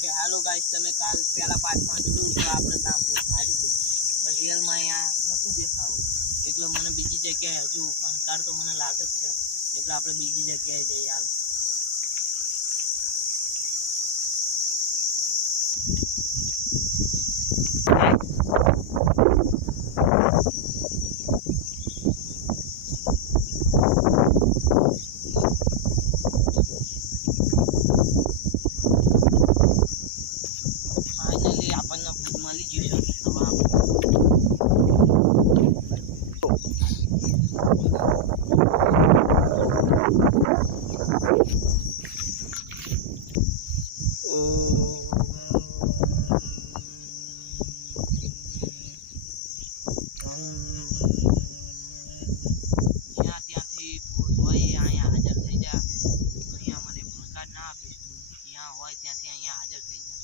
કે હાલો ગાઈસ, તમે કાલ પહેલા પાર્ટમાં જોયું તો આપણે ત્યાં મારી હતું, પણ રિયલમાં અહીંયા નહોતું દેખાડું. એટલે મને બીજી જગ્યાએ હજુ ભણકાર તો મને લાગે જ છે, એટલે આપણે બીજી જગ્યાએ જઈએ. હાલ ફાઇનલી આપણને ભૂત મળી ગયું છે. હવે ત્યાંથી ભૂત હોય અહીંયા હાજર થઈ જા. અહીંયા મને ભણકાર ના આપીશ, તું ત્યાં હોય ત્યાંથી અહીંયા હાજર થઈ જા.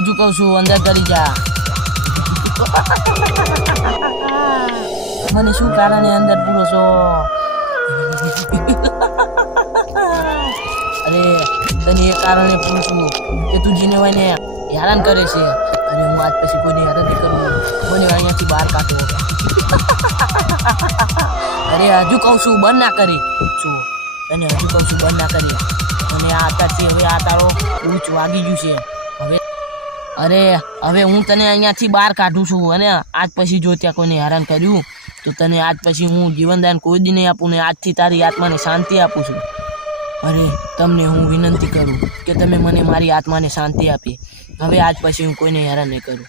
હજુ કહું છું અંદર કરી જા. મને શું કારણે અંદર પૂરો છો? અરે તને એ કારણે પૂરું છું કે તું જીને હોય ને હેરાન કરે છે, અને હું આજ પછી કોઈને હેરાન નહીં કરું. મને અહીંયાથી બહાર કાઢો. અરે હજુ કહું છું બંધ ના કરી છું, તને હજુ કહું છું બંધ ના કરી. અને આ અત્યારથી હવે આ તારો ઊંચ વાગી ગયું છે. હવે હું તને અહીંયાથી બહાર કાઢું છું, અને આજ પછી જો ત્યાં કોઈને હેરાન કર્યું તો તને આજ પછી હું જીવનદાન કોઈ દી નહીં આપું ને આજથી તારી આત્માને શાંતિ આપું છું. અરે તમને હું વિનંતી કરું કે તમે મને મારી આત્માને શાંતિ આપી. હવે આજ પછી હું કોઈને હેરાન નહીં કરું.